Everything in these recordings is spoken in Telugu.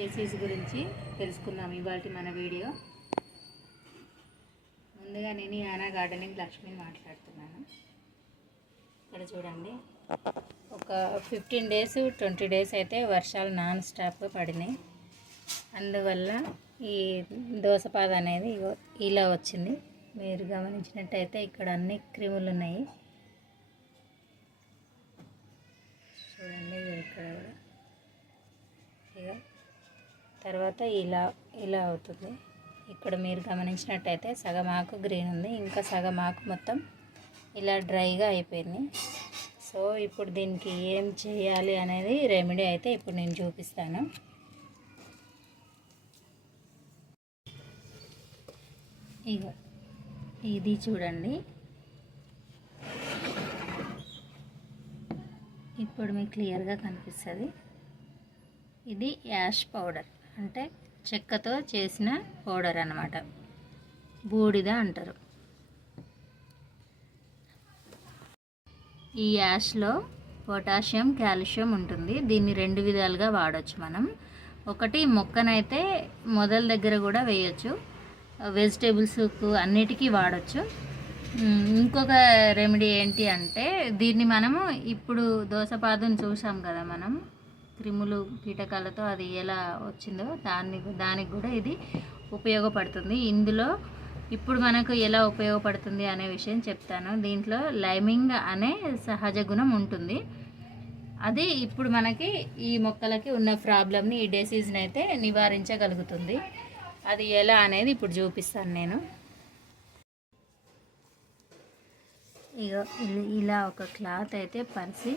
డిసీజ్ గురించి తెలుసుకుందాం ఇవాళ మన వీడియో. ముందుగా నేను యానా గార్డెనింగ్ లక్ష్మిని మాట్లాడుతున్నాను. ఇక్కడ చూడండి. ఒక ఫిఫ్టీన్ డేస్ ట్వంటీ డేస్ అయితే వర్షాలు నాన్ స్టాప్ పడినాయి. అందువల్ల ఈ దోసపాద అనేది ఇలా వచ్చింది. మీరు గమనించినట్టయితే ఇక్కడ అన్ని క్రిములు ఉన్నాయి. చూడండి ఇక్కడ కూడా తర్వాత ఇలా ఇలా అవుతుంది. ఇక్కడ మీరు గమనించినట్టయితే సగం ఆకు గ్రీన్ ఉంది. ఇంకా సగం ఆకు మొత్తం ఇలా డ్రైగా అయిపోయింది. సో ఇప్పుడు దీనికి ఏం చేయాలి అనేది రెమెడీ అయితే ఇప్పుడు నేను చూపిస్తాను. ఇక ఇది చూడండి. ఇప్పుడు మీకు క్లియర్గా కనిపిస్తుంది. ఇది యాష్ పౌడర్. అంటే చెక్కతో చేసిన పౌడర్ అన్నమాట. బూడిద అంటారు. ఈ యాష్లో పొటాషియం కాల్షియం ఉంటుంది. దీన్ని రెండు విధాలుగా వాడచ్చు మనం. ఒకటి మొక్కనైతే మొదల దగ్గర కూడా వేయచ్చు. వెజిటేబుల్స్కు అన్నిటికీ వాడచ్చు. ఇంకొక రెమెడీ ఏంటి అంటే దీన్ని మనము ఇప్పుడు దోసపాదం చూసాం కదా మనం. క్రిములు కీటకాలతో అది ఎలా వచ్చిందో దాన్ని దానికి కూడా ఇది ఉపయోగపడుతుంది. ఇందులో ఇప్పుడు మనకు ఎలా ఉపయోగపడుతుంది అనే విషయం చెప్తాను. దీంట్లో లైమింగ్ అనే సహజ గుణం ఉంటుంది. అది ఇప్పుడు మనకి ఈ మొక్కలకి ఉన్న ప్రాబ్లమ్ని ఈ డిసీజ్ని అయితే నివారించగలుగుతుంది. అది ఎలా అనేది ఇప్పుడు చూపిస్తాను నేను. ఇగో ఇలా ఒక క్లాత్ అయితే పరిసి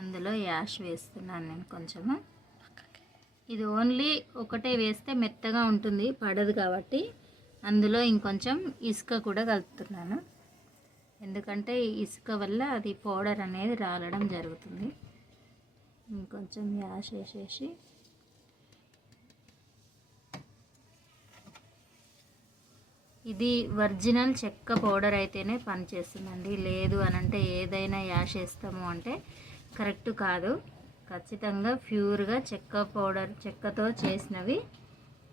అందులో యాష్ వేస్తున్నాను నేను కొంచెము. ఇది ఓన్లీ ఒకటే వేస్తే మెత్తగా ఉంటుంది పడదు కాబట్టి అందులో ఇంకొంచెం ఇసుక కూడా కలుపుతున్నాను. ఎందుకంటే ఇసుక వల్ల అది పౌడర్ అనేది రాలడం జరుగుతుంది. ఇంకొంచెం యాష్ వేసేసి ఇది ఒరిజినల్ చెక్క పౌడర్ అయితేనే పనిచేస్తుందండి. లేదు అని అంటే ఏదైనా యాష్ వేస్తాము అంటే కరెక్ట్ కాదు. ఖచ్చితంగా ప్యూర్గా చెక్క పౌడర్ చెక్కతో చేసినవి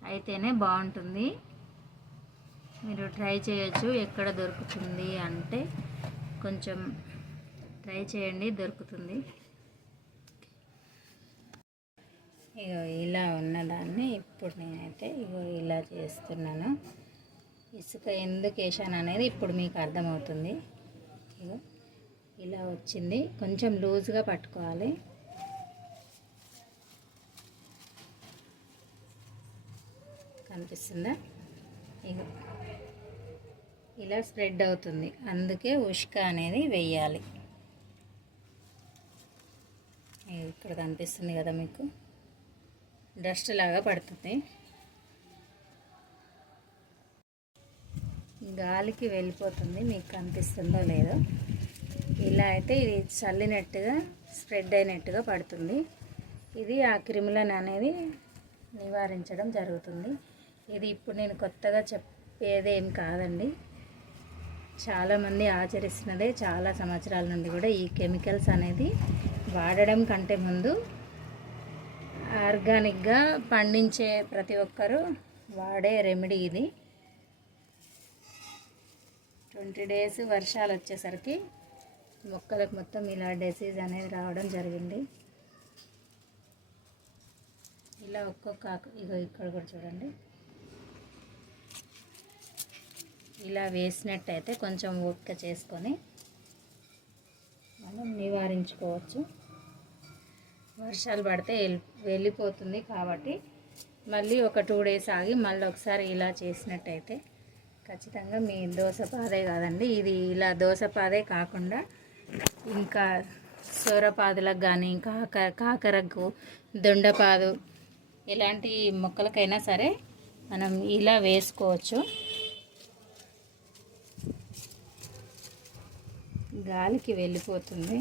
అయితేనే బాగుంటుంది. మీరు ట్రై చేయొచ్చు ఎక్కడ దొరుకుతుంది అంటే కొంచెం ట్రై చేయండి దొరుకుతుంది. ఇగో ఇలా ఉన్నదాన్ని ఇప్పుడు నేనైతే ఇగో ఇలా చేస్తున్నాను. ఇసుక ఎందుకు వేసాను అనేది ఇప్పుడు మీకు అర్థమవుతుంది. ఇగో. ఇలా వచ్చింది. కొంచెం లూజ్గా పట్టుకోవాలి. కనిపిస్తుందా? ఇగో. ఇలా స్ప్రెడ్ అవుతుంది. అందుకే ఉష్క అనేది వెయ్యాలి. ఇక్కడ కనిపిస్తుంది కదా మీకు. డస్ట్ లాగా పడుతుంది. గాలికి వెళ్ళిపోతుంది. మీకు కనిపిస్తుందో లేదో. ఇలా అయితే ఇది చల్లినట్టుగా స్ప్రెడ్ అయినట్టుగా పడుతుంది. ఇది ఆ క్రిములను అనేది నివారించడం జరుగుతుంది. ఇది ఇప్పుడు నేను కొత్తగా చెప్పేదేం కాదండి. చాలామంది ఆచరిస్తున్నదే చాలా సంవత్సరాల నుండి కూడా ఈ కెమికల్స్ అనేది వాడడం కంటే ముందు ఆర్గానిక్గా పండించే ప్రతి ఒక్కరూ వాడే రెమెడీ ఇది. ట్వంటీ డేస్ వర్షాలు వచ్చేసరికి మొక్కలకు మొత్తం ఇలా డిసీజ్ అనేది రావడం జరిగింది. ఇలా ఒక్కొక్క ఇగో ఇక్కడ కూడా చూడండి. ఇలా వేసినట్టయితే కొంచెం ఓపిక చేసుకొని మనం నివారించుకోవచ్చు. వర్షాలు పడితే వెళ్ళి వెళ్ళిపోతుంది కాబట్టి మళ్ళీ ఒక టూ డేస్ ఆగి మళ్ళీ ఒకసారి ఇలా చేసినట్టయితే ఖచ్చితంగా మీ దోసపాదే కాదండి. ఇది ఇలా దోసపాదే కాకుండా ఇంకా సోరపాదులకు కానీ ఇంకా కాకరకు దొండపాదు ఇలాంటి మొక్కలకైనా సరే మనం ఇలా వేసుకోవచ్చు. గాలికి వెళ్ళిపోతుంది.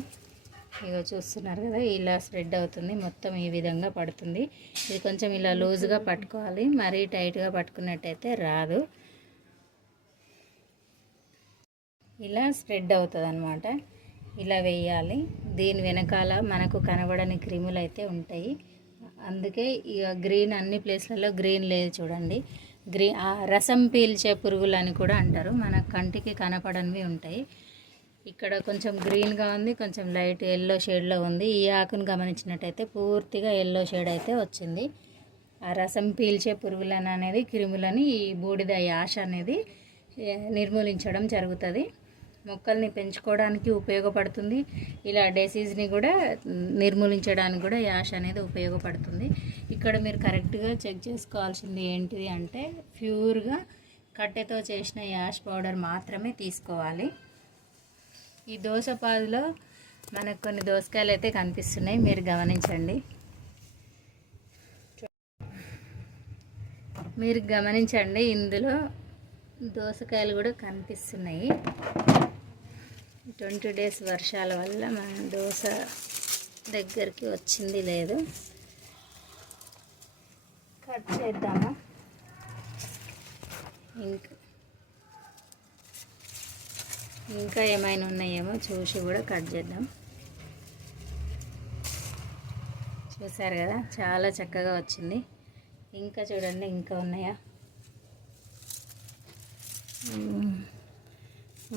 ఇక చూస్తున్నారు కదా ఇలా స్ప్రెడ్ అవుతుంది. మొత్తం ఈ విధంగా పడుతుంది. ఇది కొంచెం ఇలా లూజ్గా పట్టుకోవాలి. మరీ టైట్గా పట్టుకున్నట్టయితే రాదు. ఇలా స్ప్రెడ్ అవుతుంది అనమాట ఇలా వేయాలి. దీని వెనకాల మనకు కనబడని క్రిములు అయితే ఉంటాయి. అందుకే ఇక గ్రీన్ అన్ని ప్లేస్లలో గ్రీన్ లేదు చూడండి. గ్రీన్ రసం పీల్చే పురుగులు అని కూడా అంటారు. మన కంటికి కనపడనివి ఉంటాయి. ఇక్కడ కొంచెం గ్రీన్గా ఉంది కొంచెం లైట్ ఎల్లో షేడ్లో ఉంది. ఈ ఆకును గమనించినట్టయితే పూర్తిగా ఎల్లో షేడ్ అయితే వచ్చింది. ఆ రసం పీల్చే పురుగులను అనేది క్రిములని ఈ బూడిద యాష అనేది నిర్మూలించడం జరుగుతుంది. మొక్కల్ని పెంచుకోవడానికి ఉపయోగపడుతుంది. ఇలా డెసీజ్ని కూడా నిర్మూలించడానికి కూడా యాష్ అనేది ఉపయోగపడుతుంది. ఇక్కడ మీరు కరెక్ట్గా చెక్ చేసుకోవాల్సింది ఏంటిది అంటే ప్యూర్గా కట్టెతో చేసిన యాష్ పౌడర్ మాత్రమే తీసుకోవాలి. ఈ దోసపాదులో మనకు కొన్ని దోసకాయలు అయితే కనిపిస్తున్నాయి. మీరు గమనించండి. మీరు గమనించండి. ఇందులో దోసకాయలు కూడా కనిపిస్తున్నాయి. ట్వంటీ డేస్ వర్షాల వల్ల మన దోశ దగ్గరికి వచ్చింది లేదు. కట్ చేద్దాము? ఇంకా ఇంకా ఏమైనా ఉన్నాయేమో చూసి కూడా కట్ చేద్దాం. చూసారు కదా చాలా చక్కగా వచ్చింది. ఇంకా చూడండి ఇంకా ఉన్నాయా?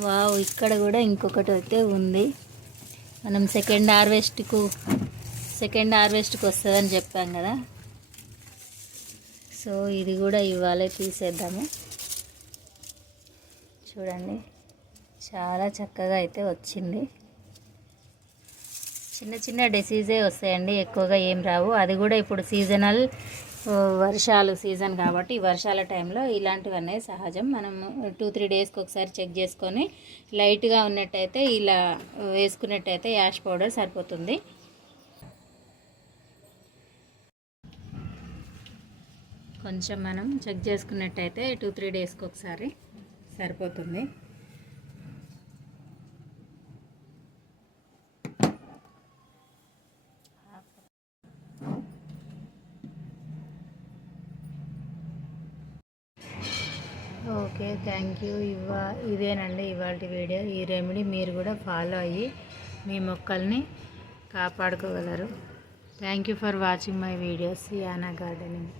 వావ్ ఇక్కడ కూడా ఇంకొకటి అయితే ఉంది. మనం సెకండ్ హార్వెస్ట్కు సెకండ్ హార్వెస్ట్కి వస్తుందని చెప్పాం కదా. సో ఇది కూడా ఇవాళే తీసేద్దాము. చూడండి చాలా చక్కగా అయితే వచ్చింది. చిన్న చిన్న డిసీజే వస్తాయండి ఎక్కువగా ఏం రావు. అది కూడా ఇప్పుడు సీజనల్ వర్షాలు సీజన్ కాబట్టి వర్షాల టైంలో ఇలాంటివి సహజం. మనం టూ త్రీ డేస్కి ఒకసారి చెక్ చేసుకొని లైట్గా ఉన్నట్టయితే ఇలా వేసుకున్నట్టయితే యాష్ పౌడర్ సరిపోతుంది. కొంచెం మనం చెక్ చేసుకున్నట్టయితే టూ త్రీ డేస్కి ఒకసారి సరిపోతుంది. Okay thank you. ఇవా ఇదేనండి ఇవాళ వీడియో. ఈ రెమెడీ మీరు కూడా ఫాలో అయ్యి మీ మొక్కల్ని కాపాడుకోగలరు. Thank you for watching my videos Yana gardening